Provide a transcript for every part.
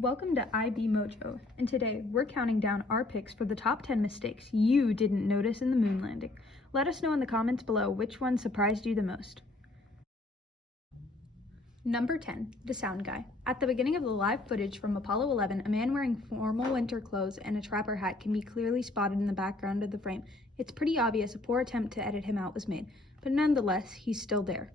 Welcome to IB Mojo, and today we're counting down our picks for the top 10 mistakes you didn't notice in the moon landing. Let us know in the comments below which one surprised you the most. Number 10, the sound guy. At the beginning of the live footage from Apollo 11, a man wearing formal winter clothes and a trapper hat can be clearly spotted in the background of the frame. It's pretty obvious a poor attempt to edit him out was made, but nonetheless, he's still there.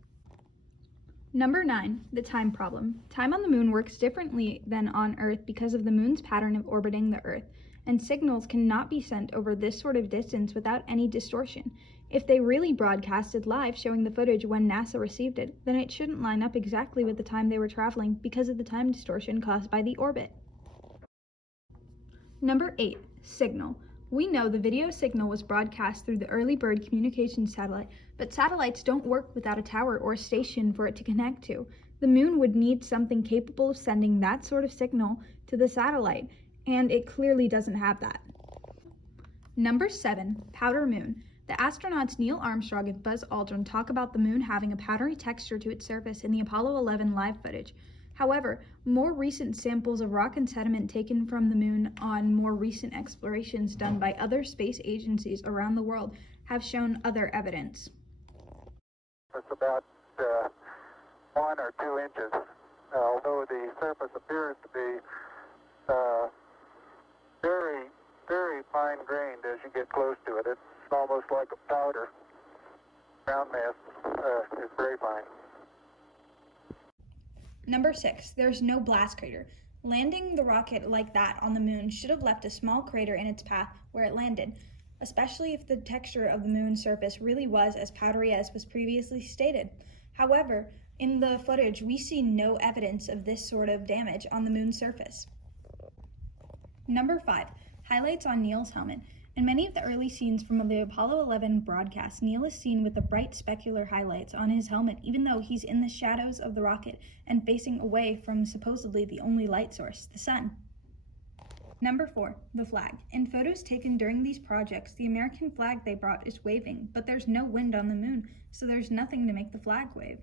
Number 9, the time problem. Time on the moon works differently than on Earth because of the moon's pattern of orbiting the Earth, and signals cannot be sent over this sort of distance without any distortion. If they really broadcasted live showing the footage when NASA received it, then it shouldn't line up exactly with the time they were traveling because of the time distortion caused by the orbit. Number 8, signal. We know the video signal was broadcast through the early bird communications satellite, but satellites don't work without a tower or a station for it to connect to. The moon would need something capable of sending that sort of signal to the satellite, and it clearly doesn't have that. Number 7, powder moon. The astronauts Neil Armstrong and Buzz Aldrin talk about the moon having a powdery texture to its surface in the Apollo 11 live footage. However, more recent samples of rock and sediment taken from the moon on more recent explorations done by other space agencies around the world have shown other evidence. It's about 1 or 2 inches, although the surface appears to be very, very fine-grained as you get close to it. It's almost like a powder. Ground mass is very fine. Number 6, there's no blast crater. Landing the rocket like that on the moon should have left a small crater in its path where it landed, especially if the texture of the moon's surface really was as powdery as was previously stated. However, in the footage, we see no evidence of this sort of damage on the moon's surface. Number 5, highlights on Neil's helmet. In many of the early scenes from the Apollo 11 broadcast, Neil is seen with the bright specular highlights on his helmet, even though he's in the shadows of the rocket and facing away from supposedly the only light source, the sun. Number 4, the flag. In photos taken during these projects, the American flag they brought is waving, but there's no wind on the moon, so there's nothing to make the flag wave.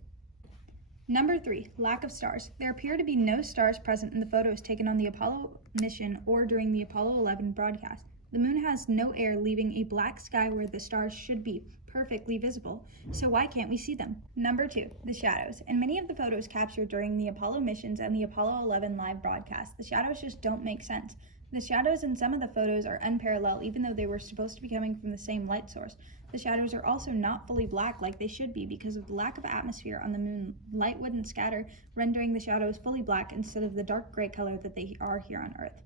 Number 3, lack of stars. There appear to be no stars present in the photos taken on the Apollo mission or during the Apollo 11 broadcast. The moon has no air, leaving a black sky where the stars should be perfectly visible, so why can't we see them? Number 2, the shadows. In many of the photos captured during the Apollo missions and the Apollo 11 live broadcast, the shadows just don't make sense. The shadows in some of the photos are unparalleled, even though they were supposed to be coming from the same light source. The shadows are also not fully black like they should be because of the lack of atmosphere on the moon. Light wouldn't scatter, rendering the shadows fully black instead of the dark gray color that they are here on Earth.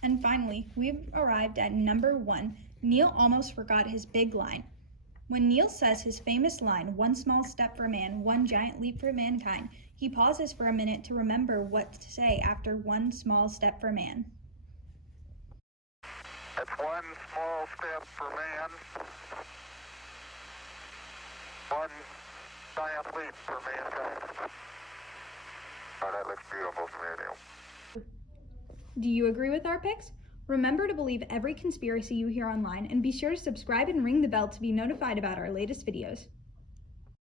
And finally, we've arrived at number 1. Neil almost forgot his big line. When Neil says his famous line, "One small step for man, one giant leap for mankind," he pauses for a minute to remember what to say after one small step for man. That's one small step for man, one giant leap for mankind. Oh, that looks beautiful to me, Neil. Do you agree with our picks? Remember to believe every conspiracy you hear online, and be sure to subscribe and ring the bell to be notified about our latest videos.